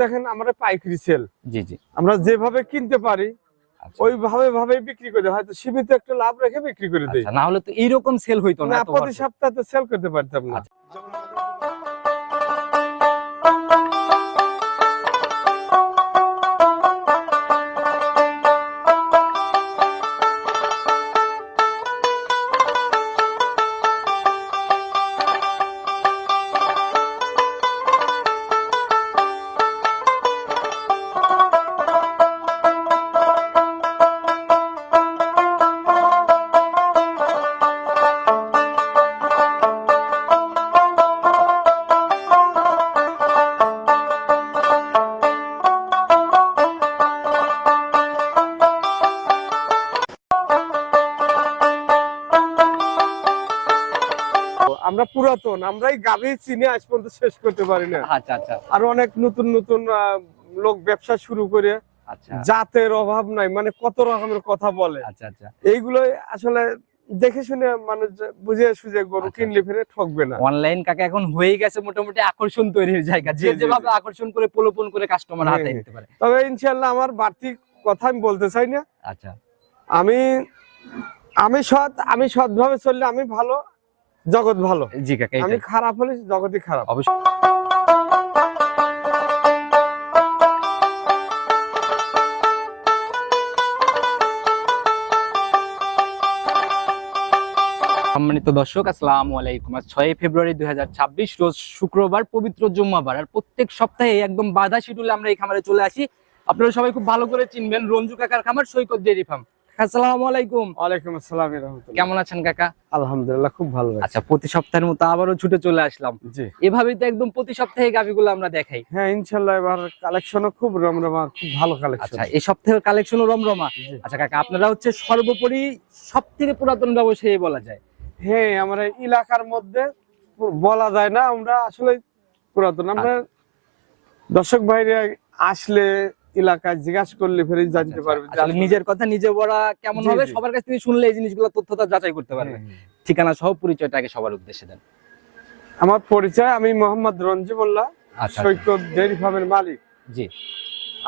দেখেন আমরা পাইকারি সেল, জি জি, আমরা যেভাবে কিনতে পারি আচ্ছা ওইভাবে বিক্রি করে, হয়তো সীমিত একটা লাভ রেখে বিক্রি করে দেই। আচ্ছা, না হলে তো এইরকম সেল হইতো না না, এত প্রতি ভরপুর। সপ্তাহে সেল করতে পারতাম না। আচ্ছা। আমরা পুরাতন, আমরাই গাভী চিনে আজ পর্যন্ত শেষ করতে পারি না। আচ্ছা আচ্ছা আর অনেক নতুন নতুন লোক ব্যবসা শুরু করে, আচ্ছা জাতের অভাব নাই, মানে কত রকমের কথা বলে। আচ্ছা আচ্ছা, এইগুলো আসলে দেখে শুনে মানুষ বুঝে সুঝে গরু আচ্ছা, কিনলে ফিরে ঠকবে না। অনলাইন কাকা এখন হয়ে গেছে মোটামুটি আকর্ষণ তৈরির জায়গা, জি, যে জি, যেভাবে জি। আকর্ষণ করে প্রলোভন করে কাস্টমার হ্যাঁ, হাতে হ্যাঁ। নিতে পারে। তবে ইনশাল্লাহ আমার বাড়তি কথা আমি বলতে চাই না। আচ্ছা আমি আমি সৎভাবে চললে আমি ভালো, জগৎ ভালো। জি কাকা, আমি এইটাই খারাপ হলে জগৎই খারাপ। অবশ্যই। সম্মানিত দর্শক, আসসালামু আলাইকুম। আজ 6 ফেব্রুয়ারি 2026 রোজ শুক্রবার, পবিত্র জুম্মাবার। আর প্রত্যেক সপ্তাহে একদম বাধা শিডিউলে আমরা এই খামারে চলে আসি। আপনারা সবাই খুব ভালো করে চিনবেন রঞ্জু কাকার খামার, সৈকত ডেইরি ফার্ম। আসসালামু আলাইকুম। ওয়ালাইকুম আসসালাম ওয়া রাহমাতুল্লাহ। কেমন আছেন কাকা? আলহামদুলিল্লাহ, খুব ভালো লাগছে। আচ্ছা, প্রতি সপ্তাহের মতো আবারও ছুটে চলে আসলাম। জি এভাবেই তো একদম প্রতি সপ্তাহে গাভিগুলো আমরা দেখাই। হ্যাঁ, ইনশাআল্লাহ এবার কালেকশনও খুব রমরমা, খুব ভালো কালেকশন। আচ্ছা, এই সপ্তাহের কালেকশনও রমরমা। জি। আচ্ছা কাকা, আপনারা হচ্ছে সর্বোপরি সবথেকে পুরাতন ব্যবসায়ী বলা যায়। হ্যাঁ, আমরা এলাকার মধ্যে বলা যায় না, আমরা আসলে পুরাতন। আমরা দর্শক ভাইরা আসলে এলাকায় জিজ্ঞাসা করলে ফেরে জানতে পারবে যে আসলে নিজের কথা নিজে বলা কেমন জি, হবে, জি। সবার কাছ থেকে শুনলে এই জিনিসগুলো তথ্যটা যাচাই করতে পারবে। হ্যাঁ, হ্যাঁ। ঠিকানা সহ পরিচয়টাকে সবার উদ্দেশ্যে দেন। আমার পরিচয়, আমি মোহাম্মদ রঞ্জিবুল্লাহ, আচ্ছা সৈকত ডেইরি ফার্মের মালিক। জি,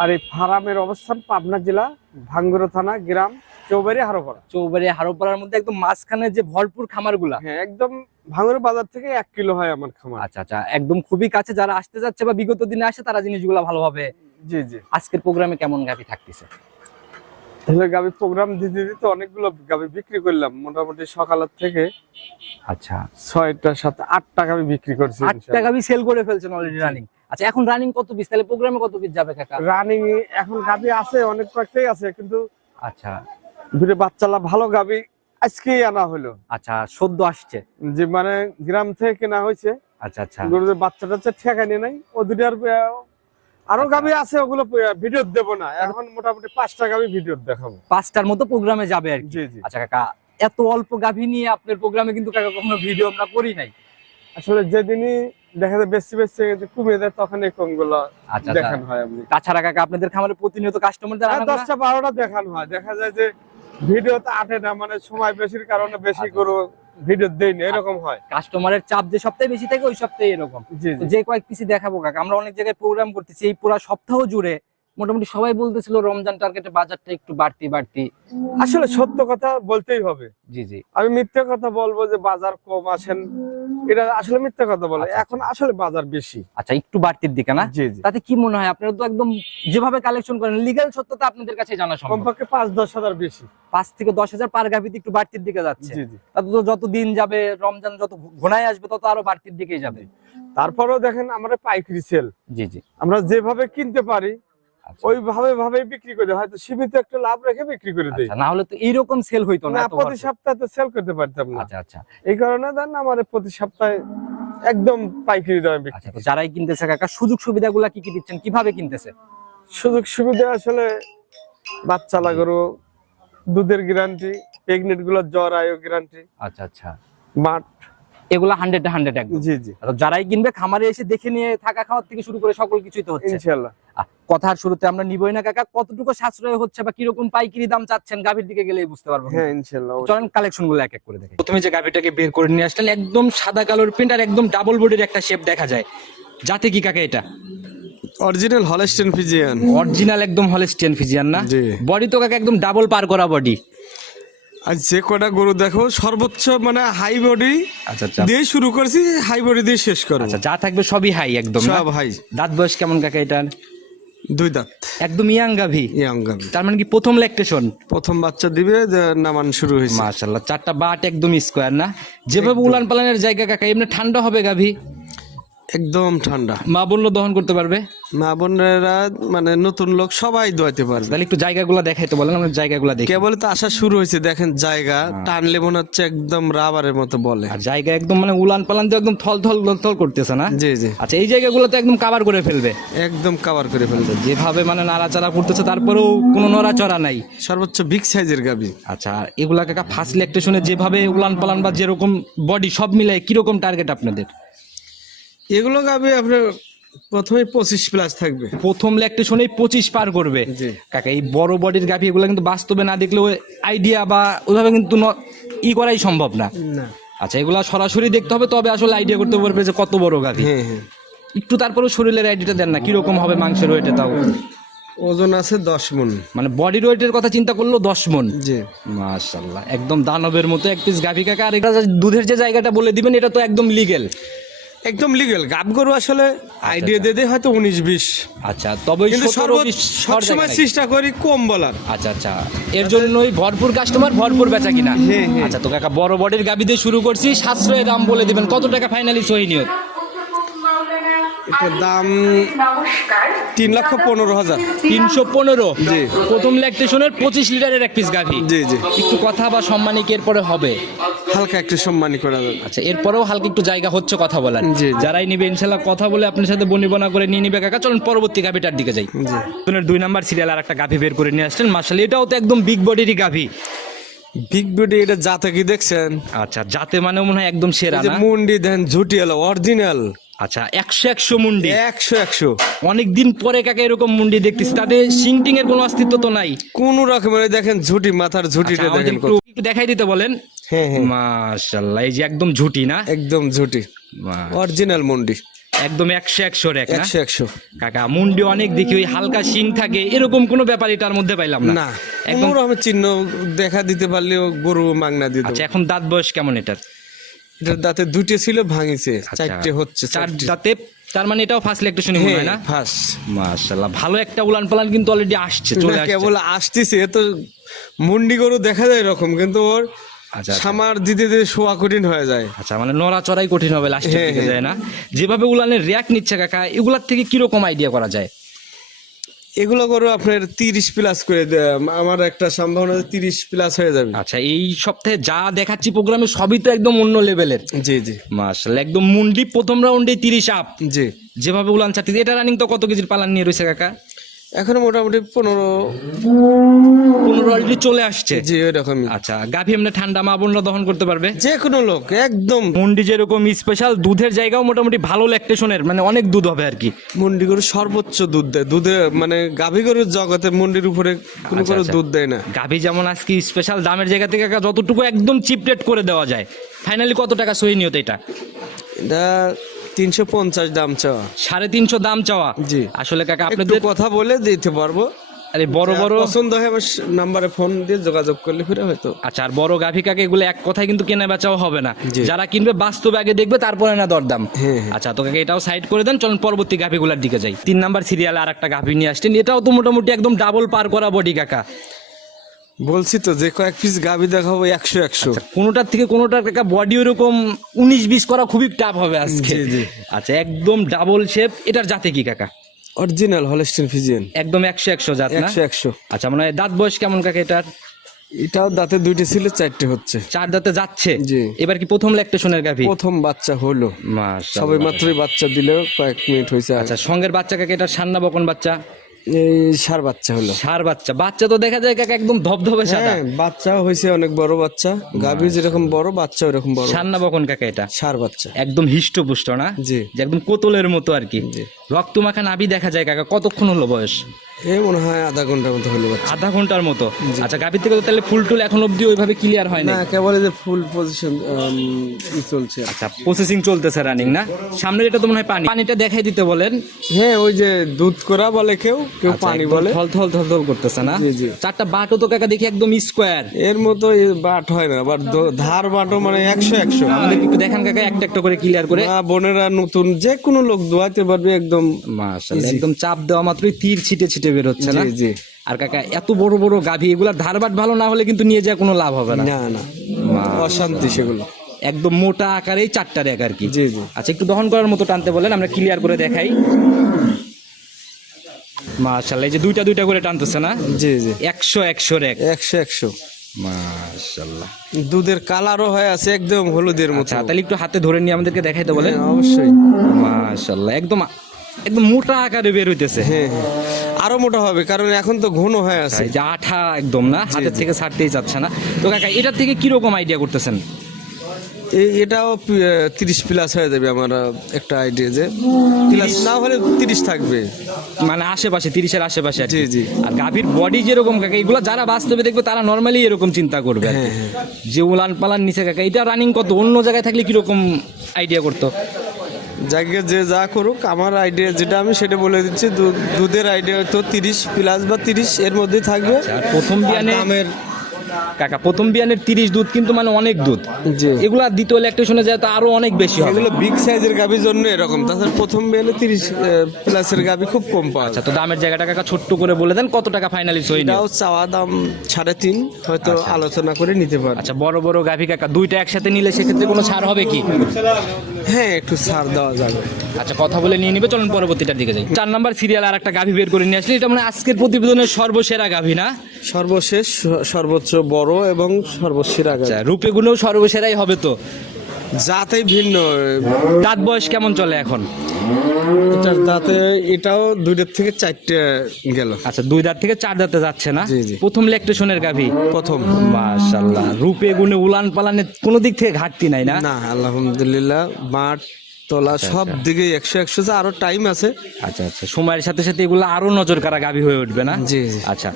আর এই ফার্মের অবস্থান পাবনা জেলা, ভাঙ্গুরা থানা, গ্রাম চৌবাড়ি, হারোপাড়া। চৌবাড়ি হারোপাড়ার মধ্যে একদম মাঝখানে যে ভরপুর খামারগুলা। হ্যাঁ, একদম ভাঙ্গুরা বাজার থেকে 1 কিলো হয় আমার খামার। আচ্ছা আচ্ছা, একদম খুবই কাছে। যারা আসতে যাচ্ছে বা বিগত দিনে আসে তারা জিনিসগুলো ভালোভাবে। জি জি। আজকের প্রোগ্রামে কেমন গাভি থাকতেছে? তাহলে গাভি প্রোগ্রাম দিতে দিতে অনেকগুলো গাভি বিক্রি করলাম, মোটামুটি সকালের থেকে আচ্ছা, 6টা 7টা 8টা গাভি বিক্রি করছি। 8টা গাভি সেল করে ফেলছেন অলরেডি রানিং। আচ্ছা, এখন রানিং কত পিস? তাহলে প্রোগ্রামে কত পিস যাবে কাকা? রানিং এখন গাভি আছে, অনেক কয়েকটাই আছে, কিন্তু আচ্ছা দুটো বাচ্চালা ভালো গাভি আজকেই আনা হলো। আচ্ছা, সদ্য আসছে। যে মানে গ্রাম থেকে কেনা হয়েছে, আচ্ছা আচ্ছা গরুদের বাচ্চা টাচ্চা ঠেকা নিয়ে নাই। ও দুটার আরো আচ্ছা। গাভি আছে, ওগুলো ভিডিও দেবো না এখন, মোটামুটি 5টা গাভি ভিডিও দেখাবো। 5টার মতো প্রোগ্রামে যাবে আর কি। জি জি। আচ্ছা কাকা, এত অল্প গাভী নিয়ে আপনার প্রোগ্রামে কিন্তু কাকা কখনো ভিডিও আমরা করি নাই। আসলে যেদিনই দেখা যায় বেশি বেশি কমে যায়, তখন এই কমগুলো আচ্ছা দেখানো হয়। আপনি তাছাড়া কাকা আপনাদের খামারে প্রতিনিয়ত কাস্টমারদের আনা 10টা 12টা দেখানো হয়। দেখা যায় যে ভিডিওতে আটে না, মানে সময় বেশির কারণে বেশি আচ্ছা। করে ভিডিও দেই না, এরকম হয়। কাস্টমারের চাপ যে সপ্তাহে বেশি থাকে ওই সপ্তাহে এরকম। জি তো জি। যে কয়েক পিসি দেখাবো কাকা, আমরা অনেক জায়গায় প্রোগ্রাম করতেছি এই পুরো সপ্তাহ জুড়ে। মোটামুটি সবাই বলতেছিল রমজান টার্গেটে বাজারটা একটু বাড়তি। আসলে সত্য কথা বলতেই হবে। জি জি। আমি মিথ্যা কথা বলবো যে বাজার কম আসেন, এটা আসলে মিথ্যা কথা বলে। আচ্ছা, এখন আসলে বাজার বেশি। আচ্ছা, একটু বাড়তির দিকে না? জি জি। তাতে কি মনে হয় আপনারা তো একদম যেভাবে কালেকশন করেন লিগ্যাল সত্যতা আপনাদের কাছে জানা সম্ভব। কমপক্ষে 5-10 হাজার বেশি। 5 থেকে 10,000 পার গাভিতে একটু বাড়তির দিকে যাচ্ছে। জি জি। তাতে তো যত দিন যাবে, রমজান যত ঘনায় আসবে তত আরো বাড়তির দিকেই যাবে। তারপরেও দেখেন আমরা পাইকারি সেল, জি জি। আমরা যেভাবে কিনতে পারি আচ্ছা ওইভাবে বিক্রি করে, হয়তো সীমিত একটা লাভ রেখে বিক্রি করে দেই। আচ্ছা, না হলে তো এইরকম সেল হইতো না না, এত প্রতি ভরপুর। সপ্তাহে সেল করতে পারতাম না। আচ্ছা আচ্ছা এই কারণে দেন আমার প্রতি সপ্তাহে একদম পাইকারি দামে বিক্রি। আচ্ছা, তো যারাই কিনতেছে কাকা সুযোগ সুবিধাগুলো কি কি দিচ্ছেন, কিভাবে কিনতেছে? সুযোগ সুবিধা আসলে বাচ্চা লাগরো, দুধের গ্যারান্টি, প্রেগনেন্ট গুলোর জ্বর আয়ু গ্যারান্টি, আচ্ছা আচ্ছা, মাঠ। এগুলা 100 একদম। জি জি। তো যারাই কিনবে খামারে এসে দেখে নিয়ে থাকা খাওয়ার থেকে শুরু করে সকল কিছুই তো হচ্ছে। ইনশাআল্লাহ। কথার শুরুতে আমরা নিবই না কাকা, কতটুকু সাশ্রয় হচ্ছে বা কিরকম পাইকারি দাম চাচ্ছেন গাভীর দিকে গেলেই বুঝতে পারবো। হ্যাঁ ইনশাআল্লাহ। চলেন কালেকশন গুলো এক এক করে দেখি। প্রথমে যে গাভীটাকে বের করে নিয়ে আসলেন, একদম সাদা কালোর প্রিন্ট আর একদম ডাবল বডির একটা শেপ দেখা যায়। যাতে কি কাকা এটা? Original Holstein Friesian. অরিজিনাল একদম হলস্টিয়ান ফ্রিজিয়ান না? জি। বডি তো কাকা একদম ডাবল পার করা বডি। আর যে কটা গরু দেখো সর্বোচ্চ মানে হাই বডি আচ্ছা আচ্ছা দিয়ে শুরু করছি, হাই বডি দিয়ে শেষ করব। আচ্ছা, যা থাকবে সবই হাই একদম না? সব হাই। দাঁত বয়স কেমন কাকা এটার? 2 দাঁত। একদম ইয়াং গাভী। ইয়াং গাভী। তার মানে কি প্রথম ল্যাকটেশন? প্রথম বাচ্চা দিবে, যে নামান শুরু হয়েছে। মাশাআল্লাহ, 4টা বাট একদম স্কোয়ার না? যেভাবে উলান পালানের জায়গা কাকা, এমনি ঠান্ডা হবে গাভী? একদম ঠান্ডা। মা বললো দহন করতে পারবে? মা বোনেরা মানে নতুন লোক সবাই দোয়াইতে পারবে। তাহলে একটু জায়গাগুলো দেখাই তো বলেন, আমরা জায়গাগুলো দেখি। কেবল তো আসা শুরু হয়েছে, দেখেন জায়গা টানলে মনে হচ্ছে একদম রাবারের মতো বলে। আর জায়গা একদম মানে উলান পালান তো একদম থল থল থল করতেছে না? জি জি, আচ্ছা, এই জায়গাগুলো তো একদম কাভার করে ফেলবে একদম কভার করে ফেলবে। যেভাবে মানে নাড়াচাড়া করতেছে, তারপরেও কোনো নড়াচড়া নাই। সর্বোচ্চ বিগ সাইজের গাভী। আচ্ছা, আর এগুলা কাকা ফার্স্ট ল্যাকটেশনে যেভাবে উলান পালান বা যেরকম বডি সব মিলাই কিরকম টার্গেট আপনাদের? এগুলো গাভী আপনার প্রথমে 25+ থাকবে। প্রথম ল্যাকটেশনে 25 পার করবে? জি। কাকা এই বড় বডির গাভী এগুলো কিন্তু বাস্তবে না দেখলেও আইডিয়া বা ওইভাবে কিন্তু করাই সম্ভব না। না। আচ্ছা, এগুলা সরাসরি দেখতে হবে, তবে আসলে আইডিয়া করতে পারবে যে কত বড় গাভী। হ্যাঁ হ্যাঁ। একটু তারপরেও শরীরের আইডিয়াটা দেন না, কিরকম হবে মাংসের ওয়েটে? তাও ওজন আছে 10 মণ। মানে বডির ওয়েটের কথা চিন্তা করলেও 10 মণ। জি। মাশাআল্লাহ, একদম দানবের মতো এক পিস গাভী কাকা। আর এটা দুধের যে জায়গাটা বলে দিবেন, এটা তো একদম লিগেল? একদম লিগ্যাল। গাব গরু আসলে আইডিয়া দিয়ে দেয় হয়তো 19-20। আচ্ছা, তবে ওই কিন্তু 17-20 সবসময় চেষ্টা করি কম বলার। আচ্ছা আচ্ছা, এর জন্যই ভরপুর কাস্টমার, ভরপুর বেচা কিনা। হ্যাঁ, হ্যাঁ। আচ্ছা, তো কাকা বড় বডির গাভী দিয়ে শুরু করছি, সাশ্রয়ের দাম বলে দিবেন কত টাকা ফাইনালি সহি নিয়ত? এটার দাম 3,15,000। 315? জি। প্রথম ল্যাকটেশনের 25 লিটারের এক পিস গাভী। জি জি, একটু কথা বা সম্মানিক এরপরে হবে? হালকা একটু সম্মানী করা যাবে। আচ্ছা, এরপরেও হালকা একটু জায়গা হচ্ছে কথা বলার। জি, জি। যারাই নিবে ইনশাল্লাহ কথা বলে আপনার সাথে বনিবনা করে নিয়ে নিবে কাকা। চলুন পরবর্তী গাভীটার দিকে যাই। জি। 2 নাম্বার সিরিয়াল আর একটা গাভী বের করে নিয়ে আসছেন। মাশাআল্লাহ, এটাও তো একদম বিগ বডিরই গাভী। Big body. এটা জাতে কি দেখছেন? আচ্ছা, যাতে মানে মনে হয় একদম সেরা এই যে না? মুন্ডি দেন ঝুটি এলো অরিজিনাল। আচ্ছা, 100 মুন্ডি। 100। অনেকদিন পরে কাকা এরকম মুন্ডি দেখতেছি, তাতে সিংটিং এর কোনো অস্তিত্ব তো নাই। কোন রকমের দেখেন ঝুটি, মাথার ঝুটিটা আচ্ছা, আমাদের দেখেন। একটু দেখাই দিতে বলেন। হ্যাঁ হ্যাঁ, মাশাআল্লাহ, এই যে একদম ঝুটি না? একদম ঝুটি অরিজিনাল মুন্ডি। একদম 100 রেক না? 100। কাকা মুন্ডি অনেক দেখি ওই হালকা শিং থাকে, এরকম কোনো ব্যাপার এটার মধ্যে পাইলাম না। না, একদম। একদম আমি চিহ্ন দেখা দিতে পারলেও গরু মাগনা দিত। আচ্ছা, এখন দাঁত বয়স কেমন এটার? এটার দাঁতে 2টে ছিল, ভাঙিছে, 4টে হচ্ছে। 4 দাঁতে, তার মানে এটাও ফার্স্ট ল্যাকটেশন মনে হয় না? ফার্স্ট। মাশাআল্লাহ, ভালো একটা উলান পালান কিন্তু অলরেডি আসছে, চলে আসছে। কেবল আসতেছে, তো মুন্ডি গরু দেখা যায় এরকম, কিন্তু ওর আচ্ছা সামার দিতে দিতে শোয়া কঠিন হয়ে যায়। আচ্ছা, মানে নড়াচড়াই কঠিন হবে লাস্টের হ্যাঁ, দিকে, হ্যাঁ। যায় না? যেভাবে উলানের র্যাক নিচ্ছে কাকা, এগুলার থেকে কিরকম আইডিয়া করা যায়? এগুলো গরু আপনার 30+ করে দেয়। আমার একটা সম্ভাবনা 30+ হয়ে যাবে। আচ্ছা, এই সপ্তাহে যা দেখাচ্ছি প্রোগ্রামে সবই তো একদম অন্য লেভেলের। জি জি। মাশাআল্লাহ, একদম মুন্ডি প্রথম রাউন্ডে 30 আপ। জি। যেভাবে উলান চাচ্ছি, এটা রানিং তো কত কেজির পালান নিয়ে রয়েছে কাকা? এখন মোটামুটি 15 অলরেডি চলে আসছে। জি, ওইরকমই। আচ্ছা, গাভী এমনি ঠান্ডা মা বোনরা দহন করতে পারবে? যে কোনো লোক একদম। মুন্ডি যেরকম স্পেশাল, দুধের জায়গাও মোটামুটি ভালো ল্যাকটেশনের, মানে অনেক দুধ হবে আর কি। মুন্ডি গরু সর্বোচ্চ দুধ দেয়। দুধে মানে গাভী গরুর জগতে মুন্ডির উপরে কোনো আচ্ছা, গরু আচ্ছা। দুধ দেয় না। গাভী যেমন আজকে স্পেশাল দামের জায়গা থেকে কাকা যতটুকু একদম চিপ রেট করে দেওয়া যায়, ফাইনালি কত টাকা সহি নিয়ত এটা? এটা 350 দাম চাওয়া। 350 দাম চাওয়া? জি। আসলে কাকা একটু আপনাদের কথা বলে দিতে পারবো। আরে বড় বড় পছন্দ হয় আমার নাম্বারে ফোন দিয়ে যোগাযোগ করলে ফিরে হয়তো। আচ্ছা, আর বড় গাভী কাকে এগুলো এক কথায় কিন্তু কেনা বেচাও হবে না। জি। যারা কিনবে বাস্তবে আগে দেখবে, তারপরে না দরদাম। হ্যাঁ, হ্যাঁ। আচ্ছা, তো কাকা এটাও সাইড করে দেন, চলুন পরবর্তী গাভীগুলোর দিকে যাই। 3 নাম্বার সিরিয়ালে আর একটা গাভী নিয়ে আসছেন, এটাও তো মোটামুটি একদম ডাবল পার করা বডি কাকা। বলছি তো যে কয়েক পিস গাভী দেখাবো 100। কোনোটার থেকে কোনোটার কাকা বডি ওরকম 19-20 করা খুবই টাফ হবে আজকে। জি, জি। আচ্ছা, একদম ডাবল শেপ। এটার জাতে কি কাকা? Original Holstein Friesian. একদম 100 জাত না? 100। আচ্ছা, মানে দাঁত বয়স কেমন কাকা এটার? এটাও দাঁতে 2টে ছিল, 4টে হচ্ছে। 4 দাঁতে যাচ্ছে। জি। এবার কি প্রথম ল্যাকটেশনের গাভী? প্রথম বাচ্চা হলো। মাশাআল্লাহ। সবে মাত্রই বাচ্চা দিলেও কয়েক মিনিট হয়েছে। আচ্ছা, সঙ্গের বাচ্চা কাকা এটার সান্না বকন বাচ্চা? এই সার বাচ্চা হলো। সার বাচ্চা। বাচ্চা তো দেখা যায় কাকা একদম ধবধবে সাদা। হ্যাঁ, বাচ্চা হয়েছে অনেক বড় বাচ্চা। গাভী যেরকম বড়, বাচ্চা ওরকম বড়। সান্না বকন কাকা এটা? সার বাচ্চা। একদম হিষ্টপুষ্ট না? জি। যে একদম কোতলের মতো আর কি। জি। রক্তমাখা নাভি দেখা যায় কাকা। কতক্ষণ হলো বয়স? এই মনে হয় আধা ঘন্টার মতো হলো বাচ্চা। আধা ঘন্টার মতো। আচ্ছা, গাভীর থেকে তো তাহলে ফুল টুল এখন অবধি ওইভাবে ক্লিয়ার হয় না? না, কেবল এই যে ফুল পজিশন চলছে। আচ্ছা, প্রসেসিং চলতেছে রানিং না? সামনে এটা তো মনে হয় পানিটা দেখাই দিতে বলেন। হ্যাঁ, ওই যে দুধ করা বলে কেউ আচ্ছা, পানি একদম বলে। থল থল থল থল করতেছে না? জি, জি। চারটা বাটও তো কাকা দেখি একদম স্কোয়ার। এর মতো বাট হয় না, বাট ধার বাটও মানে 100 আমাদের একটু দেখান কাকা একটা একটা করে ক্লিয়ার করে। বোনেরা নতুন যে কোনো লোক দোয়াতে পারবে একদম। মাশাআল্লাহ, একদম চাপ দেওয়া মাত্রই তীর ছিটে ছিটে বের হচ্ছে না? জি, জি। আর কাকা এত বড় বড় গাভী, এগুলা ধারবাট ভালো না হলে কিন্তু নিয়ে যায় কোনো লাভ হবে না। না না, অশান্তি সেগুলো। একদম মোটা আকারেই চারটা রেক আর কি। জি, জি। আচ্ছা, একটু দহন করার মতো টানতে বলেন, আমরা ক্লিয়ার করে দেখাই। মাশাআল্লাহ, এই যে দুইটা দুইটা করে টানতেছে না? জি, জি। 100 রেক। 100 মাশাআল্লাহ। দুধের কালারও হয়ে আছে একদম হলুদের মতো। আচ্ছা, তাহলে একটু হাতে ধরে নিয়ে আমাদেরকে দেখাইতে বলেন। হ্যাঁ, অবশ্যই। মাশাআল্লাহ, একদম একদম মোটা আকারে বের হইতেছে। হ্যাঁ, আরো মোটা হবে কারণ এখন তো ঘন হয়ে আছে। এই যে আঠা একদম না, হাতের থেকে ছাড়তেই যাচ্ছে না। তো কাকা এটার থেকে কি রকম আইডিয়া করতেছেন? এটাও 30 প্লাস হয়ে যাবে আমার একটা আইডিয়া, যে প্লাস না হলে 30 থাকবে, মানে আশেপাশে 30-এর আশেপাশে আর কি। জি, জি। আর গাভীর বডি যেরকম কাকা, এগুলো যারা বাস্তবে দেখবে তারা নর্মালি এরকম চিন্তা করবে আর কি। যে উলান পালান নিচে কাকা, এটা রানিং কত? অন্য জায়গায় থাকলে কিরকম আইডিয়া করতো? জায়গায় যে যা করুক, আমার আইডিয়া যেটা আমি সেটা বলে দিচ্ছি। দুধের আইডিয়া তো 30 প্লাস বা 30 এর মধ্যেই থাকবে। আর প্রথম বিয়ানে কাকা, প্রথম বিয়ানের 30 দুধ কিন্তু মানে অনেক দুধ। জি। এগুলা দ্বিতীয় ল্যাকটেশনে যায় তো আরো অনেক বেশি হবে। এগুলো বিগ সাইজের গাভীর জন্য এরকম, তাছাড়া প্রথম বিয়ানে 30 প্লাসের গাভী খুব কম পাওয়া যায়। আচ্ছা, তো দামের জায়গাটা কাকা ছোট্ট করে বলে দেন, কত টাকা ফাইনালি সই নিও? এটাও চাওয়া দাম 3.5, হয়তো আলোচনা করে নিতে পারে। আচ্ছা, বড় বড় গাভী কাকা দুইটা একসাথে নিলে সেক্ষেত্রে কোনো ছাড় হবে কি? হ্যাঁ, একটু ছাড় দেওয়া যাবে। আচ্ছা, কথা বলে নিয়ে নিবে, চলুন পরবর্তীটার দিকে যাই। 4 নাম্বার সিরিয়াল আর একটা গাভী বের করে নিয়ে আসলে, এটা মানে আজকের প্রতিবেদনের সর্বসেরা গাভী না? সর্বশেষ, সর্বোচ্চ বড় এবং সর্বসেরা গাভী। আচ্ছা, রূপে গুণেও সর্বসেরাই হবে তো? জাতেই ভিন্ন। দাঁত বয়স কেমন চলে এখন? এটার দাঁতে এটাও 2 থেকে 4টে গেল। আচ্ছা, 2 দাঁত থেকে 4 দাঁতে যাচ্ছে না? জি, জি। প্রথম ল্যাকটেশনের গাভী। প্রথম। মাশাআল্লাহ, রূপে গুণে উলান পালানে কোনো দিক থেকে ঘাটতি নাই না? না, আলহামদুলিল্লাহ, মাঠ তলা সব দিকে 100 আরো টাইম আছে। আচ্ছা আচ্ছা, সময়ের সাথে সাথে এগুলো আরো নজর কাড়া গাভী হয়ে উঠবে না? জি, জি। আচ্ছা,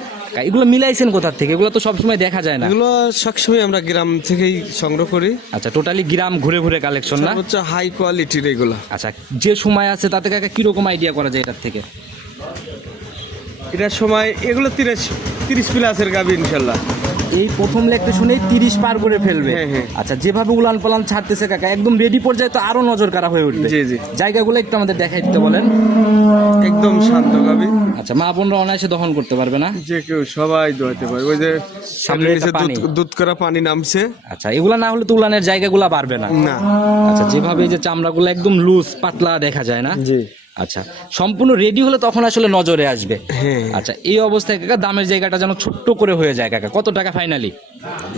এগুলো মিলাইছেন কোথা থেকে? এগুলো তো সবসময় দেখা যায় না। এগুলো সবসময় আমরা গ্রাম থেকেই সংগ্রহ করি। আচ্ছা, টোটালি গ্রাম ঘুরে ঘুরে কালেকশন না? সর্বোচ্চ হাই কোয়ালিটির এগুলো। আচ্ছা, যে সময় আছে তাতে কাকা কিরকম আইডিয়া করা যায় এটার থেকে? এটার সময় এগুলো 30 প্লাসের গাভী ইনশাল্লাহ। এই প্রথম ল্যাকটেশনেই 30 পার করে ফেলবে? হ্যাঁ, হ্যাঁ। আচ্ছা, যেভাবে উলান পালান ছাড়তেছে কাকা, একদম রেডি পর্যায়ে তো আরো নজর কাড়া হয়ে উঠবে। জি, জি। জায়গাগুলো একটু আমাদের দেখাই দিতে বলেন। একদম শান্ত গাভী। আচ্ছা, মা বোনরা অনায়াসে দহন করতে পারবে না? যে কেউ সবাই দোয়াতে পারে। ওই যে সামনে এটা পানি। দুধ করা পানি নামছে। আচ্ছা, এগুলা না হলে তো উলানের জায়গাগুলা বাড়বে না? না। আচ্ছা, যেভাবে এই যে চামড়াগুলো একদম লুজ পাতলা দেখা যায় না? জি। আচ্ছা, সম্পূর্ণ রেডি হলে তখন আসলে নজরে আসবে। হ্যাঁ। আচ্ছা, এই অবস্থায় কাকা দামের জায়গাটা যেন ছোট্ট করে হয়ে যায় কাকা, কত টাকা ফাইনালি?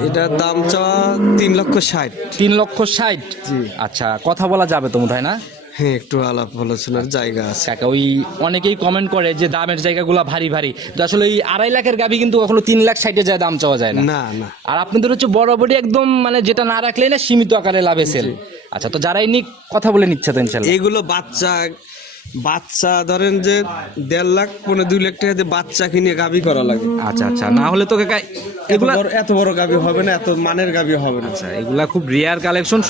এটার দাম চাওয়া 3,60,000। 3,60,000? জি। আচ্ছা, কথা বলা যাবে তো বোধহয় না? হ্যাঁ, একটু আলাপ আলোচনার জায়গা আছে। কাকা, ওই অনেকেই কমেন্ট করে যে দামের জায়গাগুলো ভারী ভারী, তো আসলে এই 2.5 লাখের গাভী কিন্তু কখনো 3,60,000 যায় দাম চাওয়া যায় না। না না। আর আপনাদের হচ্ছে বরাবরই একদম মানে যেটা না রাখলেই না, সীমিত আকারে লাভে সেল। আচ্ছা, তো যারাই নিক কথা বলে নিচ্ছে তো ইনশাল্লাহ? এগুলো বাচ্চা ধরেন যে 1.5 লাখ 2 লাখ টাকা দিয়ে বাচ্চা কিনে গাভী করা লাগে। আচ্ছা আচ্ছা, না হলে তো কাকা এগুলা এত বড় গাভী হবে না, এত মানের গাভী হবে না। আচ্ছা, এগুলা খুব রেয়ার কালেকশন,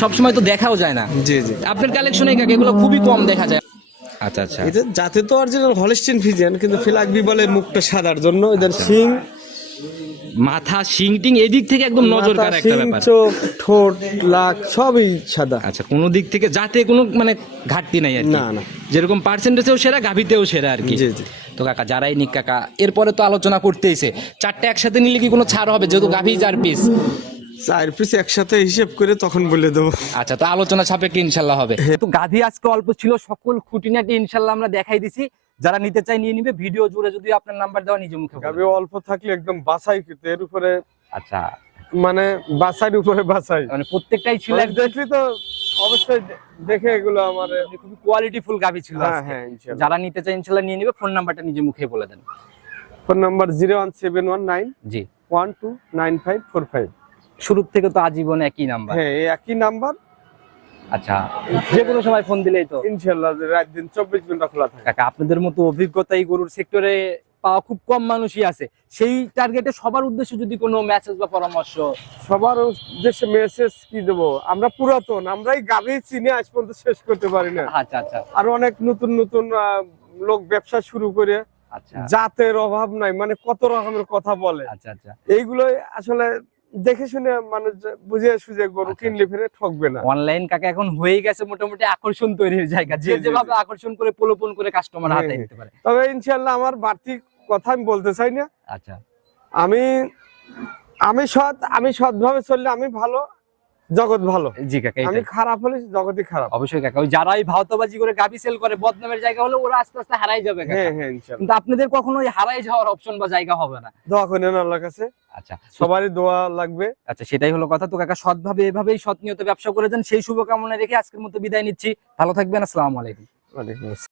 সব সময় তো দেখাও যায় না। জি, জি। আপনার কালেকশনে কাকা এগুলো খুবই কম দেখা যায়। আচ্ছা আচ্ছা, এটা যাতে তো অরিজিনাল হলস্টিন ফ্রিজিয়ান, কিন্তু ফিলাকবি বলে মুখটা সাদার জন্য এদের শিং, মাথা শিং টিং এদিক থেকে একদম নজর কাড়া একটা ব্যাপার। চোখ, ঠোঁট, লাক সবই সাদা। আচ্ছা, কোনো দিক থেকে যাতে কোনো মানে ঘাটতি নাই আর কি? না, না। যেরকম পার্সেন্টেজেও সেরা, গাভিতেও সেরা আর কি। জি, জি। তো কাকা যারাই নিক কাকা, এরপরে তো আলোচনা করতেইছে 4টে একসাথে নিলে কি কোনো ছাড় হবে, যেহেতু গাভি 4 পিস? 4 পিস একসাথে হিসেব করে তখন বলে দেবো। আচ্ছা, তো আলোচনা সাপেক্ষে ইনশাল্লাহ হবে। তো গাভি আজকে অল্প ছিল, সকল খুঁটিনাটি ইনশাল্লাহ আমরা দেখাই দিছি। যারা নিতে চাই নিয়ে নিবে। ভিডিও জুড়ে যদি আপনার নাম্বার দেওয়া নিজে মুখে বলবেন। গাভী অল্প থাকলে একদম বাছাই করতে, এর উপরে আচ্ছা, মানে বাছাইয়ের উপরে বাছাই, মানে প্রত্যেকটাই ছিল মানে দেখলি তো অবশ্যই দেখে এগুলো আমার খুবই কোয়ালিটিফুল গাভি ছিল হ্যাঁ, আজকে। হ্যাঁ, ইনশাআল্লাহ। যারা নিতে চাই ইনশাল্লাহ নিয়ে নিবে। ফোন নাম্বারটা নিজে মুখে বলে দেন। ফোন নাম্বার 01719 জি, 129545। শুরু থেকে তো আজীবন একই নাম্বার? হ্যাঁ, এই একই নাম্বার। আচ্ছা, যে কোনো সময় ফোন দিলেই তো। ইনশাল্লাহ রাত দিন 24 ঘন্টা খোলা থাকে। কাকা আপনাদের মতো অভিজ্ঞতা এই গরুর সেক্টরে পাওয়া খুব কম মানুষই আছে, সেই টার্গেটে সবার উদ্দেশ্যে যদি কোনো মেসেজ বা পরামর্শ। সবার উদ্দেশ্যে মেসেজ কি দেবো, আমরা পুরাতন, আমরাই গাভী চিনে আজ পর্যন্ত শেষ করতে পারি না। আচ্ছা আচ্ছা আর অনেক নতুন নতুন লোক ব্যবসা শুরু করে আচ্ছা জাতের অভাব নাই, মানে কত রকমের কথা বলে। আচ্ছা আচ্ছা এইগুলো আসলে দেখে শুনে মানুষ বুঝে সুঝে গরু আচ্ছা। কিনলে ফিরে ঠকবে না। অনলাইন কাকা এখন হয়ে গেছে মোটামুটি আকর্ষণ তৈরির জায়গা, জি, যে জি, যেভাবে আকর্ষণ করে প্রলোভন করে কাস্টমার হ্যাঁ, হাতে হ্যাঁ। নিতে পারে। তবে ইনশাল্লাহ আমার বাড়তি কথা আমি বলতে চাই না। আচ্ছা আমি আমি সৎভাবে চললে আমি ভালো, জগৎ ভালো। জি কাকা, আমি এইটাই। খারাপ হলে জগৎই খারাপ। অবশ্যই কাকা, ওই যারা এই ভাওতাবাজি করে গাবি সেল করে বদনামের জায়গা হলে ওরা আস্তে আস্তে হারাই যাবে কাকা। হ্যাঁ হ্যাঁ ইনশাল্লাহ। কিন্তু আপনাদের কখনো ওই হারাই যাওয়ার অপশন বা জায়গা হবে না। দোয়া করেন আল্লাহর কাছে, আচ্ছা সবারই দোয়া লাগবে। আচ্ছা, সেটাই হলো কথা। তো কাকা সৎভাবে এভাবেই সৎ নিয়তে ব্যবসা করে যান, সেই শুভকামনা রেখে আজকের মতো বিদায় নিচ্ছি। ভালো থাকবেন, আসসালামু আলাইকুম। ওয়ালাইকুম আসসালাম।